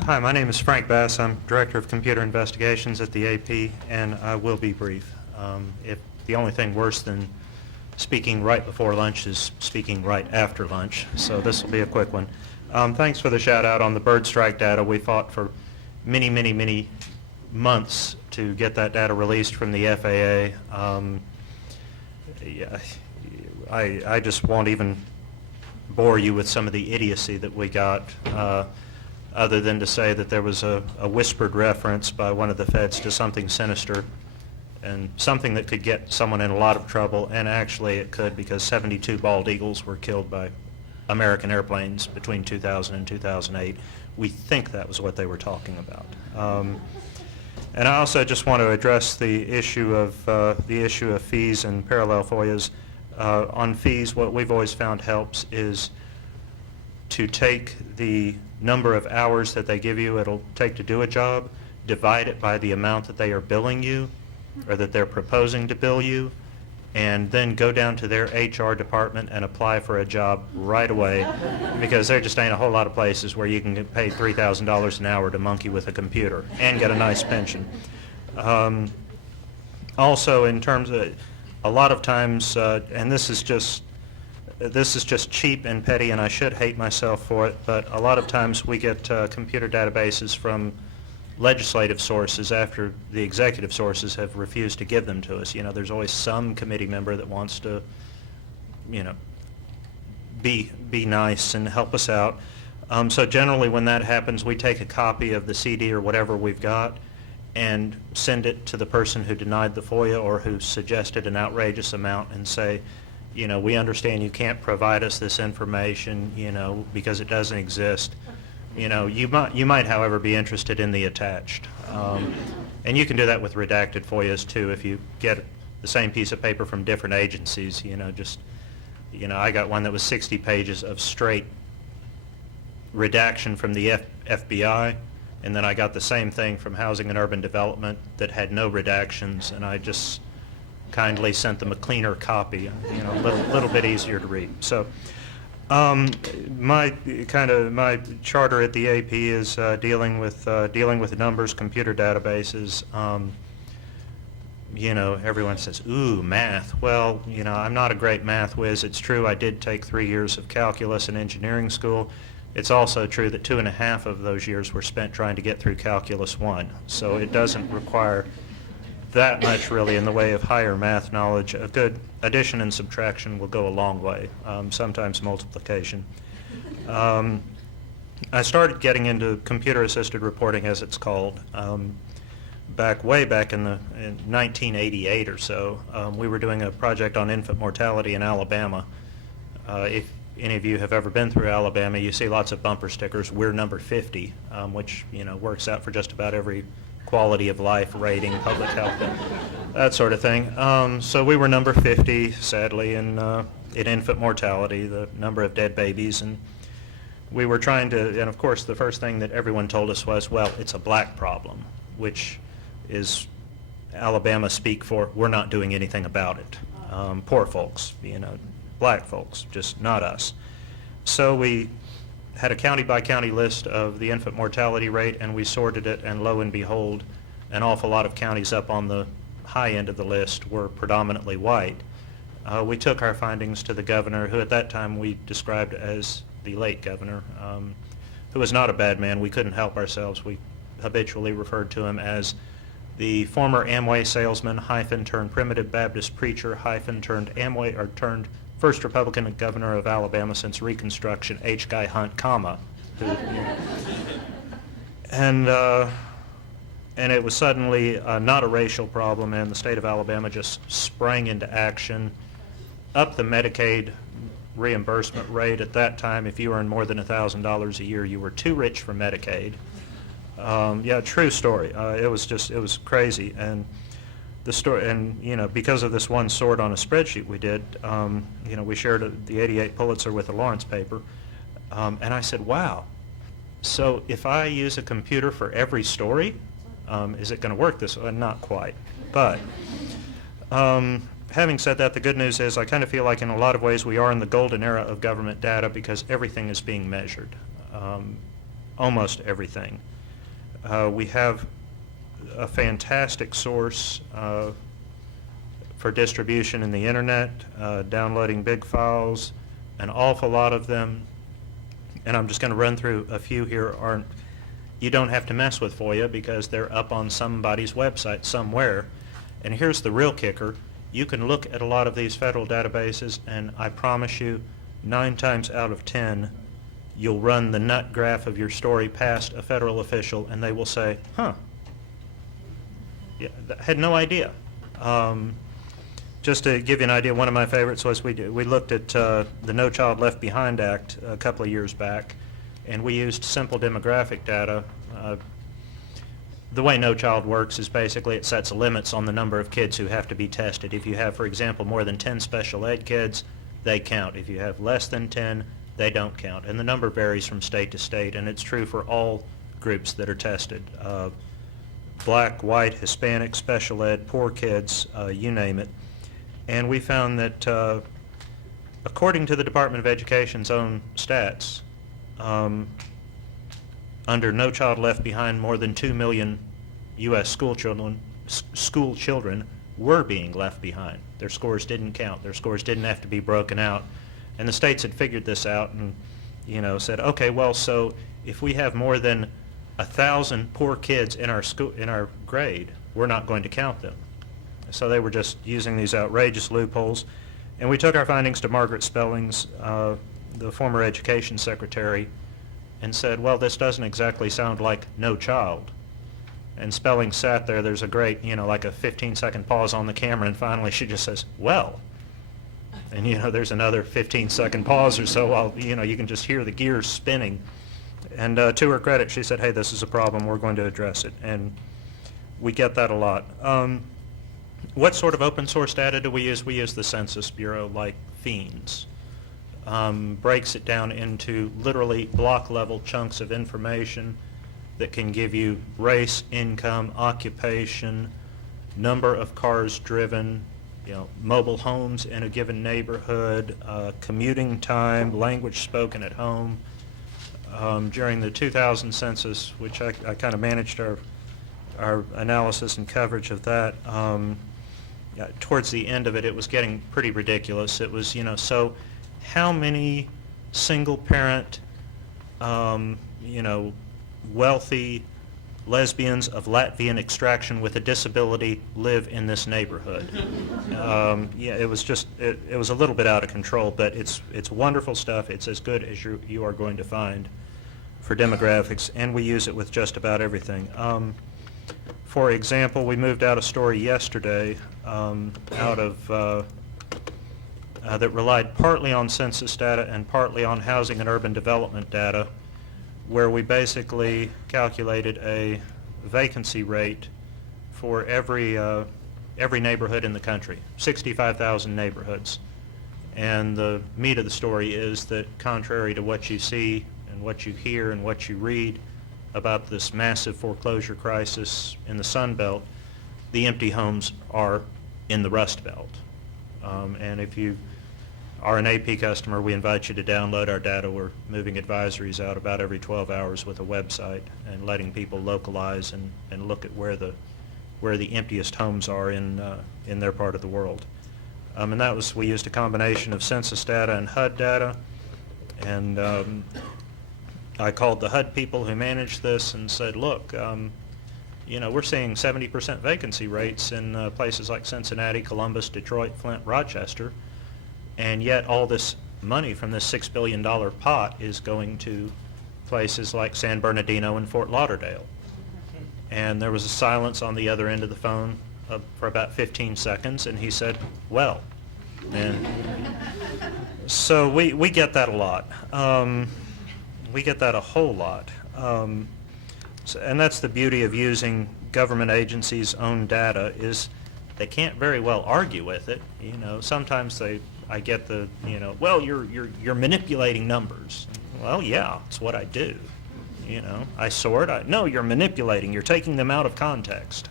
Hi, my name is Frank Bass. I'm Director of Computer Investigations at the AP, and I will be brief. If the only thing worse than speaking right before lunch is speaking right after lunch, so this will be a quick one. Thanks for the shout out on the bird strike data. We fought for many months to get that data released from the FAA. Yeah, I just won't even bore you with some of the idiocy that we got, other than to say that there was a whispered reference by one of the feds to something sinister and something that could get someone in a lot of trouble, and actually it could, because 72 bald eagles were killed by American airplanes between 2000 and 2008. We think that was what they were talking about. And I also just want to address the issue of fees and parallel FOIAs. On fees, what we've always found helps is to take the number of hours that they give you it'll take to do a job, divide it by the amount that they are billing you or that they're proposing to bill you, and then go down to their HR department and apply for a job right away, because there just ain't a whole lot of places where you can get paid $3,000 an hour to monkey with a computer and get a nice pension. Also, in terms of a lot of times, and this is just cheap and petty, and I should hate myself for it, but a lot of times we get computer databases from legislative sources after the executive sources have refused to give them to us. You know, there's always some committee member that wants to, you know, be nice and help us out. So generally when that happens, we take a copy of the CD or whatever we've got and send it to the person who denied the FOIA or who suggested an outrageous amount and say, you know, we understand you can't provide us this information, you know, because it doesn't exist. You know, you might, however, be interested in the attached. And you can do that with redacted FOIAs too. If you get the same piece of paper from different agencies, you know, just, you know, I got one that was 60 pages of straight redaction from the FBI, and then I got the same thing from Housing and Urban Development that had no redactions, and I just kindly sent them a cleaner copy, you know, a little bit easier to read. So my charter at the AP is dealing with numbers, computer databases. You know, everyone says, ooh, math. Well, you know, I'm not a great math whiz. It's true I did take 3 years of calculus in engineering school. It's also true that 2.5 of those years were spent trying to get through Calculus 1. So it doesn't require that much really in the way of higher math knowledge. A good addition and subtraction will go a long way, sometimes multiplication. I started getting into computer-assisted reporting, as it's called, way back in 1988 or so. We were doing a project on infant mortality in Alabama. If any of you have ever been through Alabama, you see lots of bumper stickers. We're number 50, which, you know, works out for just about every quality of life rating, public health, that sort of thing. So we were number 50, sadly, in infant mortality, the number of dead babies, and we were trying to, and of course the first thing that everyone told us was, well, it's a black problem, which is Alabama speak for we're not doing anything about it. Poor folks, you know, black folks, just not us. So we had a county-by-county list of the infant mortality rate, and we sorted it, and lo and behold, an awful lot of counties up on the high end of the list were predominantly white. We took our findings to the governor, who at that time we described as the late governor, who was not a bad man. We couldn't help ourselves. We habitually referred to him as the former Amway salesman hyphen turned primitive Baptist preacher hyphen turned Amway or turned first Republican governor of Alabama since Reconstruction, H. Guy Hunt, comma. Who, you know. And it was suddenly not a racial problem, and the state of Alabama just sprang into action, up the Medicaid reimbursement rate. At that time, if you earned more than $1,000 a year, you were too rich for Medicaid. Yeah, true story. It was crazy, and the story, and you know, because of this one sort on a spreadsheet we did, you know, we shared the '88 Pulitzer with the Lawrence paper, and I said, wow. So if I use a computer for every story, is it going to work this way? Not quite, but having said that, the good news is I kind of feel like in a lot of ways we are in the golden era of government data because everything is being measured. almost everything. We have a fantastic source for distribution in the internet, downloading big files. An awful lot of them, and I'm just going to run through a few here, you don't have to mess with FOIA because they're up on somebody's website somewhere. And here's the real kicker. You can look at a lot of these federal databases, and I promise you, 9 times out of 10, you'll run the nut graph of your story past a federal official, and they will say, huh, yeah, had no idea. Just to give you an idea, one of my favorites was we looked at the No Child Left Behind Act a couple of years back, and we used simple demographic data. The way No Child works is basically it sets limits on the number of kids who have to be tested. If you have, for example, more than 10 special ed kids, they count. If you have less than 10, they don't count. And the number varies from state to state, and it's true for all groups that are tested. Black, white, Hispanic, special ed, poor kids, you name it. And we found that according to the Department of Education's own stats, under No Child Left Behind, more than 2 million U.S. school children were being left behind. Their scores didn't count. Their scores didn't have to be broken out. And the states had figured this out and, said, okay, well, so if we have more than 1,000 poor kids in our grade, we're not going to count them. So they were just using these outrageous loopholes. And we took our findings to Margaret Spellings, the former education secretary, and said, well, this doesn't exactly sound like No Child. And Spellings sat there. There's a great, like a 15-second pause on the camera, and finally she just says, well. And, there's another 15-second pause or so while, you can just hear the gears spinning. And to her credit, she said, hey, this is a problem. We're going to address it. And we get that a lot. What sort of open source data do we use? We use the Census Bureau like fiends. Breaks it down into literally block level chunks of information that can give you race, income, occupation, number of cars driven, mobile homes in a given neighborhood, commuting time, language spoken at home. During the 2000 census, which I kind of managed our analysis and coverage of that, towards the end of it, it was getting pretty ridiculous. It was, so how many single-parent, wealthy lesbians of Latvian extraction with a disability live in this neighborhood? It was just, it was a little bit out of control, but it's wonderful stuff. It's as good as you are going to find for demographics, and we use it with just about everything. For example, we moved out a story yesterday that relied partly on census data and partly on housing and urban development data, where we basically calculated a vacancy rate for every neighborhood in the country, 65,000 neighborhoods. And the meat of the story is that contrary to what you see and what you hear and what you read about this massive foreclosure crisis in the Sun Belt, the empty homes are in the Rust Belt. And if you are an AP customer, we invite you to download our data. We're moving advisories out about every 12 hours with a website and letting people localize and look at where the emptiest homes are in their part of the world. And that was, we used a combination of census data and HUD data. And I called the HUD people who manage this and said, look, we're seeing 70% vacancy rates in places like Cincinnati, Columbus, Detroit, Flint, Rochester, and yet all this money from this $6 billion pot is going to places like San Bernardino and Fort Lauderdale. And there was a silence on the other end of the phone for about 15 seconds, and he said, well. And so we get that a lot. We get that a whole lot. And that's the beauty of using government agencies' own data, is they can't very well argue with it. Sometimes I get the, well, you're manipulating numbers. Well, yeah, it's what I do. I sort. No, you're manipulating. You're taking them out of context.